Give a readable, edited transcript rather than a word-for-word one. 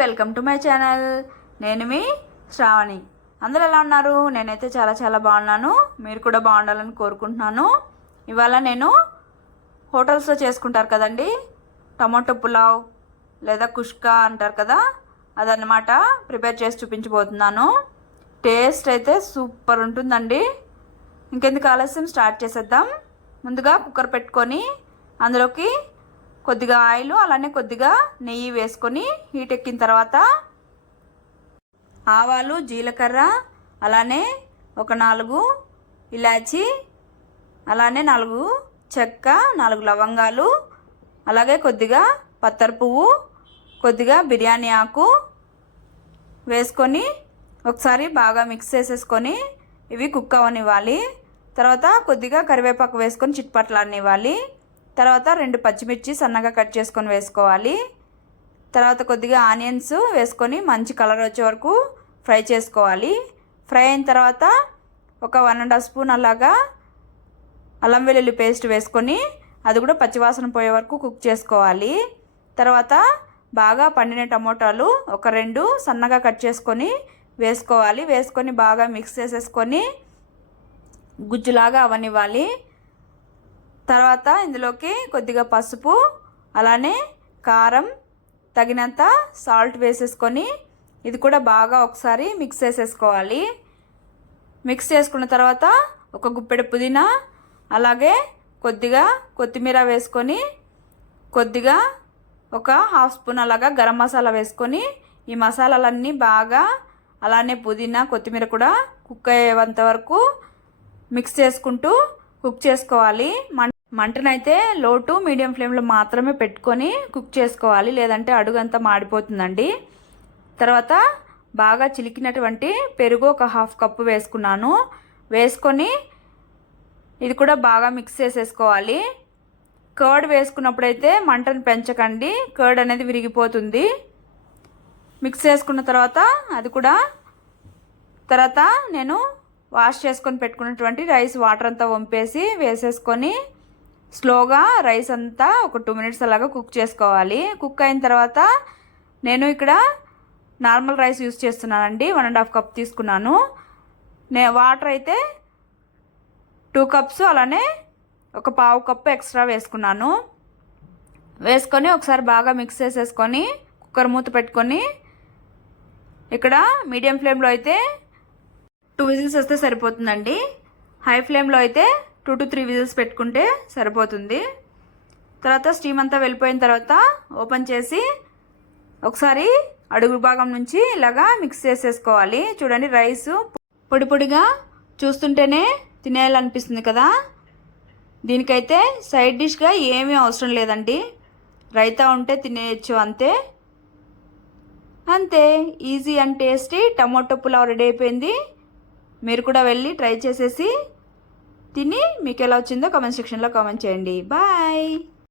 Welcome to my channel. నేను మీ శ్రావణి. అందరూ ఎలా ఉన్నారు? నేనైతే చాలా బాగున్నాను. మీరు కూడా బాగుండాలని కోరుకుంటున్నాను. ఇవాళ నేను హోటల్స్లో చేసుకుంటారు కదండి, టమాటో పులావ్ లేదా కుష్కా అంటారు కదా, అదన్నమాట ప్రిపేర్ చేసి చూపించబోతున్నాను. టేస్ట్ అయితే సూపర్ ఉంటుందండి. ఇంకెందుకు ఆలస్యం, స్టార్ట్ చేసేద్దాం. ముందుగా కుక్కర్ పెట్టుకొని అందులోకి కొద్దిగా ఆయిల్ అలానే కొద్దిగా నెయ్యి వేసుకొని హీట్ ఎక్కిన తర్వాత ఆవాలు, జీలకర్ర, అలానే ఒక 4 ఇలాచి, అలానే 4 చెక్క, 4 లవంగాలు, అలాగే కొద్దిగా పత్తర పువ్వు, కొద్దిగా బిర్యానీ ఆకు వేసుకొని ఒకసారి బాగా మిక్స్ చేసేసుకొని ఇవి కుక్ అవనివ్వాలి. తర్వాత కొద్దిగా కరివేపాకు వేసుకొని చిట్పట్లాడనివ్వాలి. తర్వాత 2 పచ్చిమిర్చి సన్నగా కట్ చేసుకొని వేసుకోవాలి. తర్వాత కొద్దిగా ఆనియన్స్ వేసుకొని మంచి కలర్ వచ్చే వరకు ఫ్రై చేసుకోవాలి. ఫ్రై అయిన తర్వాత ఒక 1.5 స్పూన్ అలాగా అల్లం వెల్లుల్లి పేస్ట్ వేసుకొని అది కూడా పచ్చివాసన పోయే వరకు కుక్ చేసుకోవాలి. తర్వాత బాగా పండిన టమోటాలు ఒక 2 సన్నగా కట్ చేసుకొని వేసుకోవాలి. వేసుకొని బాగా మిక్స్ చేసేసుకొని గుజ్జులాగా అవనివ్వాలి. తర్వాత ఇందులోకి కొద్దిగా పసుపు, అలానే కారం, తగినంత సాల్ట్ వేసేసుకొని ఇది కూడా బాగా ఒకసారి మిక్స్ చేసేసుకోవాలి. మిక్స్ చేసుకున్న తర్వాత ఒక గుప్పెడు పుదీనా, అలాగే కొద్దిగా కొత్తిమీర వేసుకొని కొద్దిగా ఒక 1/2 స్పూన్ అలాగా గరం మసాలా వేసుకొని ఈ మసాలాలన్నీ బాగా, అలానే పుదీనా కొత్తిమీర కూడా కుక్ అయ్యేంత వరకు మిక్స్ చేసుకుంటూ కుక్ చేసుకోవాలి. మంటనైతే లో టు మీడియం ఫ్లేమ్లో మాత్రమే పెట్టుకొని కుక్ చేసుకోవాలి, లేదంటే అడుగంతా మాడిపోతుందండి. తర్వాత బాగా చిలికినటువంటి పెరుగు ఒక 1/2 కప్పు వేసుకున్నాను. వేసుకొని ఇది కూడా బాగా మిక్స్ చేసేసుకోవాలి. కర్డ్ వేసుకున్నప్పుడైతే మంటను పెంచకండి, కర్డ్ అనేది విరిగిపోతుంది. మిక్స్ చేసుకున్న తర్వాత అది కూడా తర్వాత నేను వాష్ చేసుకొని పెట్టుకున్నటువంటి రైస్ వాటర్ అంతా వంపేసి వేసేసుకొని స్లోగా రైస్ అంతా ఒక 2 మినిట్స్ అలాగా కుక్ చేసుకోవాలి. కుక్ అయిన తర్వాత నేను ఇక్కడ నార్మల్ రైస్ యూస్ చేస్తున్నానండి. 1.5 కప్ తీసుకున్నాను. వాటర్ అయితే 2 కప్స్, అలానే ఒక 1/2 కప్పు ఎక్స్ట్రా వేసుకున్నాను. వేసుకొని ఒకసారి బాగా మిక్స్ చేసేసుకొని కుక్కర్ మూత పెట్టుకొని ఇక్కడ మీడియం ఫ్లేమ్లో అయితే 2 విజిల్స్ వస్తే సరిపోతుందండి. హై ఫ్లేమ్లో అయితే 2 to 3 విజిల్స్ పెట్టుకుంటే సరిపోతుంది. తర్వాత స్టీమ్ అంతా వెళ్ళిపోయిన తర్వాత ఓపెన్ చేసి ఒకసారి అడుగు భాగం నుంచి ఇలాగా మిక్స్ చేసేసుకోవాలి. చూడండి, రైస్ పొడి పొడిగా చూస్తుంటేనే తినేయాలనిపిస్తుంది కదా. దీనికైతే సైడ్ డిష్గా ఏమీ అవసరం లేదండి, రైతా ఉంటే తినేయచ్చు అంతే. Easy and tasty tomato pulao ready అయిపోయింది. మీరు కూడా వెళ్ళి ట్రై చేసేసి తిని మీకు ఎలా వచ్చిందో కామెంట్ సెక్షన్లో కామెంట్ చేయండి. బాయ్.